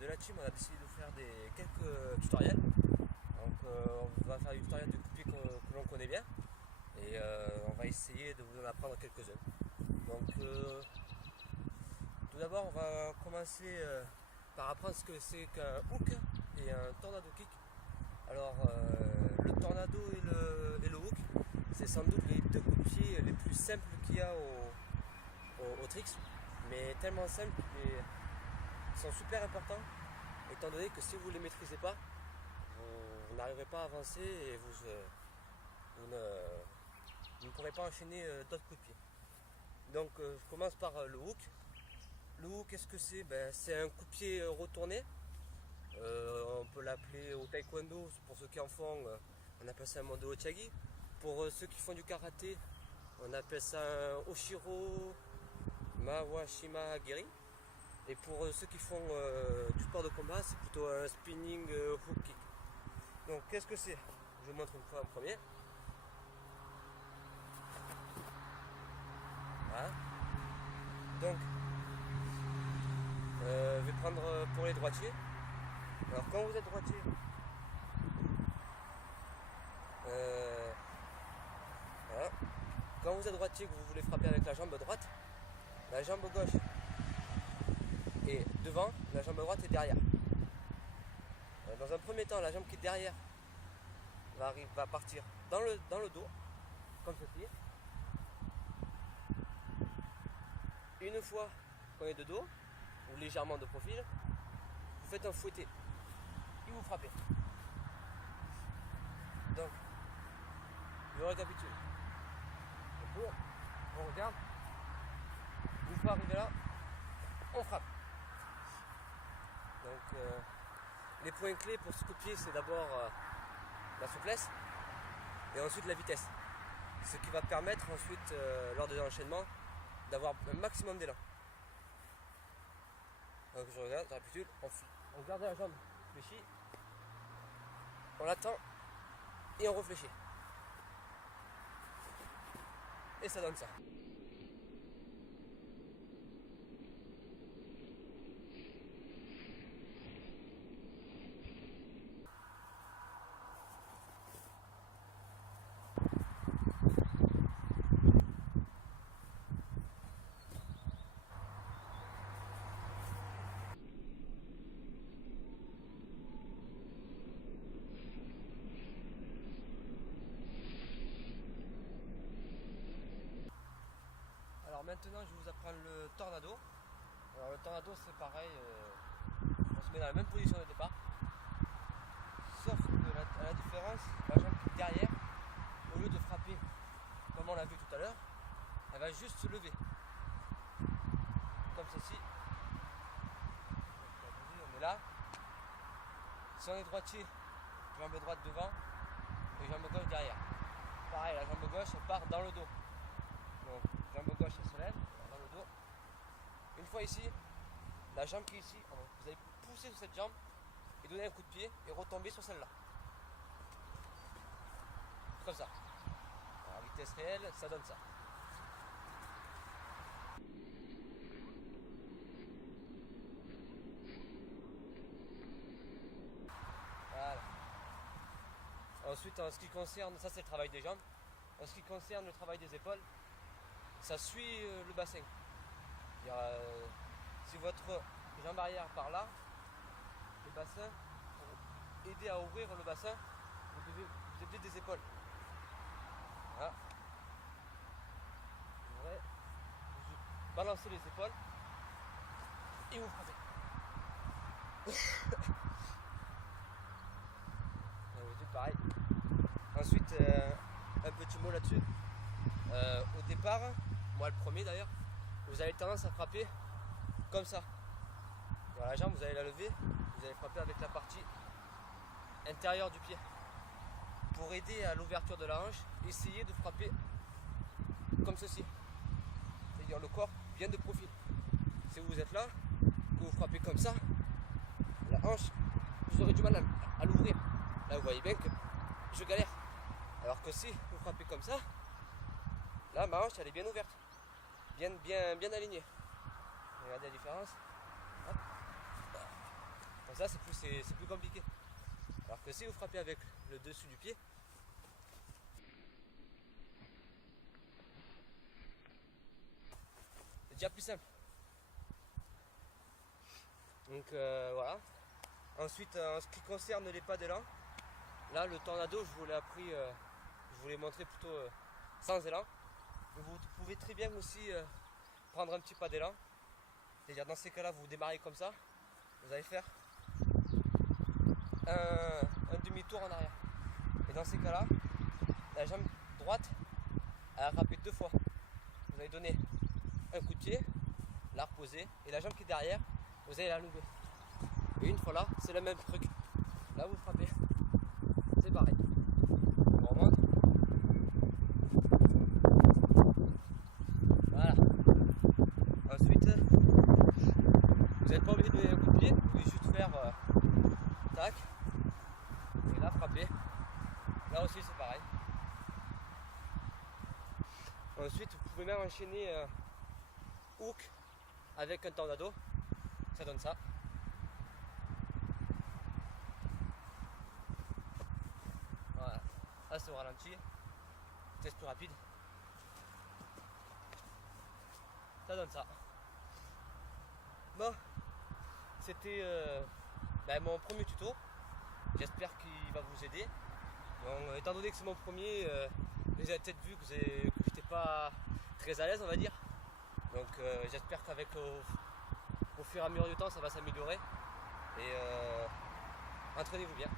de la team, on a décidé de faire quelques tutoriels. Donc on va faire des tutoriels de coupier que l'on connaît bien et on va essayer de vous en apprendre quelques-uns. Donc tout d'abord on va commencer par apprendre ce que c'est qu'un hook et un tornado kick. Alors le tornado et le hook, c'est sans doute les deux coups de pied les plus simples qu'il y a au tricks, mais tellement simples qu'ils sont super importants, étant donné que si vous ne les maîtrisez pas, vous n'arriverez pas à avancer et vous ne pourrez pas enchaîner d'autres coups de pied. Donc je commence par le hook. Le hook, qu'est-ce que c'est? C'est un coup de pied retourné. On peut l'appeler au taekwondo, pour ceux qui en font, on appelle ça un mondo ochiagi. Pour ceux qui font du karaté, on appelle ça un oshiro mawashima geri. Et pour ceux qui font du sport de combat, c'est plutôt un spinning hook kick. Donc qu'est-ce que c'est? Je vous montre une fois en premier. Voilà. Donc je vais prendre pour les droitiers. Alors quand vous êtes droitier, voilà. Quand vous êtes droitier, que vous voulez frapper avec la jambe droite, la jambe gauche est devant, la jambe droite est derrière. Dans un premier temps, la jambe qui est derrière va partir dans le dos, comme ceci. Une fois qu'on est de dos, ou légèrement de profil, vous faites un fouetté et vous frappez. Donc, je récapitule. On regarde. Une fois arrivé là, on frappe. Donc, les points clés pour ce coup de pied, c'est d'abord la souplesse et ensuite la vitesse. Ce qui va permettre ensuite, lors de l'enchaînement, d'avoir un maximum d'élan. Donc je regarde, je récapitule, on garde la jambe fléchie, on l'attend et on réfléchit. Et ça donne ça. Alors maintenant je vais vous apprendre le tornado. Alors le tornado c'est pareil, on se met dans la même position de départ. Sauf que la différence, la jambe qui est derrière, au lieu de frapper comme on l'a vu tout à l'heure, elle va juste se lever. Comme ceci. On est là. Si on est droitier, jambe droite devant et jambe gauche derrière. Pareil, la jambe gauche elle part dans le dos. Donc, jambe gauche elle se lève dans le dos. Une fois ici, la jambe qui est ici, vous allez pousser sur cette jambe et donner un coup de pied et retomber sur celle-là. Comme ça. Alors, à vitesse réelle, ça donne ça. Voilà. Ensuite, en ce qui concerne, ça c'est le travail des jambes. En ce qui concerne le travail des épaules, ça suit le bassin. Si votre jambe arrière par là, le bassin, pour aider à ouvrir le bassin, vous devez vous aider des épaules. Voilà. Vous balancez les épaules et vous frappez. Pareil. Ensuite, un petit mot là-dessus. Au départ, moi le premier d'ailleurs, vous avez tendance à frapper comme ça. Dans la jambe, vous allez la lever, vous allez frapper avec la partie intérieure du pied. Pour aider à l'ouverture de la hanche, essayez de frapper comme ceci. C'est-à-dire le corps bien de profil. Si vous êtes là, que vous frappez comme ça, la hanche, vous aurez du mal à l'ouvrir. Là vous voyez bien que je galère. Alors que si vous frappez comme ça, là ma hanche elle est bien ouverte, bien alignée. Regardez la différence. Hop. ça c'est plus compliqué. Alors que si vous frappez avec le dessus du pied, c'est déjà plus simple. Donc voilà. Ensuite, en ce qui concerne les pas d'élan, là le tornado, je vous l'ai appris, je vous l'ai montré plutôt sans élan. Vous pouvez très bien aussi prendre un petit pas d'élan. C'est-à-dire dans ces cas-là, vous démarrez comme ça, vous allez faire un demi-tour en arrière. Et dans ces cas-là, la jambe droite, elle a frappé 2 fois. Vous allez donner un coup de pied, la reposer, et la jambe qui est derrière, vous allez la lever. Et une fois là, c'est le même truc. Là vous frappez, c'est pareil. On remonte. Voilà. Ensuite, vous n'êtes pas obligé de donner un coup de pied, vous pouvez juste faire tac, et là frapper. Là aussi c'est pareil. Ensuite, vous pouvez même enchaîner hook avec un tornado, ça donne ça. Voilà, là c'est au ralenti, test plus rapide, ça donne ça. Bon, c'était mon premier tuto, j'espère qu'il va vous aider. Donc, étant donné que c'est mon premier, vous avez peut-être vu que j'étais pas très à l'aise, on va dire. Donc j'espère qu'avec au fur et à mesure du temps ça va s'améliorer. Et entraînez-vous bien.